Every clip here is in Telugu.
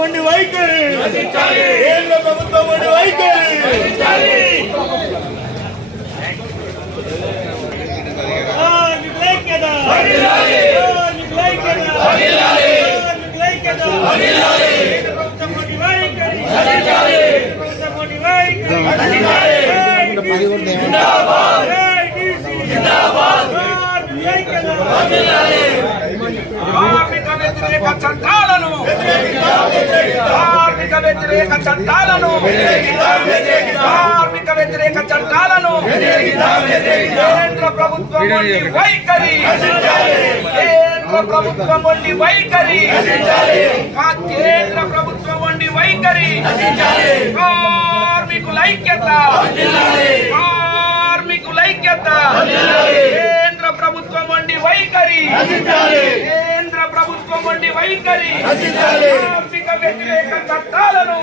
ఉండి వైఖరి. కేంద్ర ప్రభుత్వం ఉండి వైఖరి. నిర్లైక్యత నిర్లైక్యత నిర్లైక్యత ప్రభుత్వం ఉండి వైఖరి ప్రభుత్వం ఉండి వైఖరి కార్మిక వ్యతిరేక చట్టాలను కార్మిక వ్యతిరేక చట్టాలను కార్మిక వ్యతిరేక చట్టాలను కేంద్ర ప్రభుత్వం వైఖరి కేంద్ర ప్రభుత్వం వంటి వైఖరి మా కేంద్ర ప్రభుత్వం వంటి వైఖరి కార్మికుల ఐక్యత కార్మికుల ఐక్యత కేంద్ర ప్రభుత్వం వంటి వైఖరి కేంద్ర ప్రభుత్వం వంటి వైఖరి కార్మిక వ్యతిరేక చట్టాలను.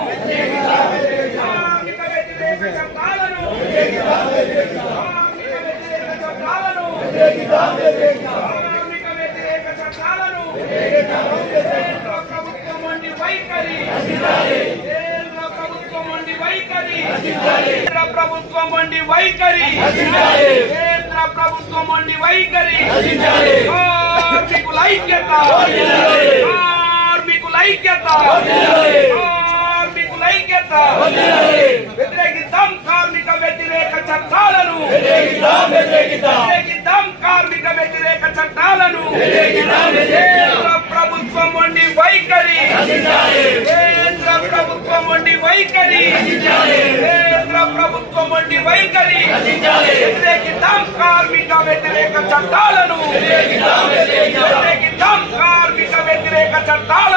కార్మిక వ్యతిరేక చట్టాలను. కార్మిక వ్యతిరేక చట్టాలను. కార్మిక వ్యతిరేక చట్టాలను. కేంద్ర ప్రభుత్వం వంటి వైఖరి. కేంద్ర ప్రభుత్వం వంటి వైఖరి. కేంద్ర ప్రభుత్వం వంటి వైఖరి. కేంద్ర ప్రభుత్వం వంటి వైఖరి. కార్మికుల ఐక్యత. ఐక్యత. కార్మికుల ఐక్యత. వ్యతిరేకిద్దాం కార్మిక వ్యతిరేక చట్టాలను. వ్యతిరేకిద్దాం కార్మిక వ్యతిరేక చట్టాలను. కేంద్ర ప్రభుత్వం వండి వైఖరి. కేంద్ర ప్రభుత్వం వండి వైఖరి. కేంద్ర ప్రభుత్వం వండి వైఖరి. వ్యతిరేకిద్దాం కార్మిక వ్యతిరేక చట్టాలను. వ్యతిరేకిద్దాం కార్మిక వ్యతిరేక చట్టాలను.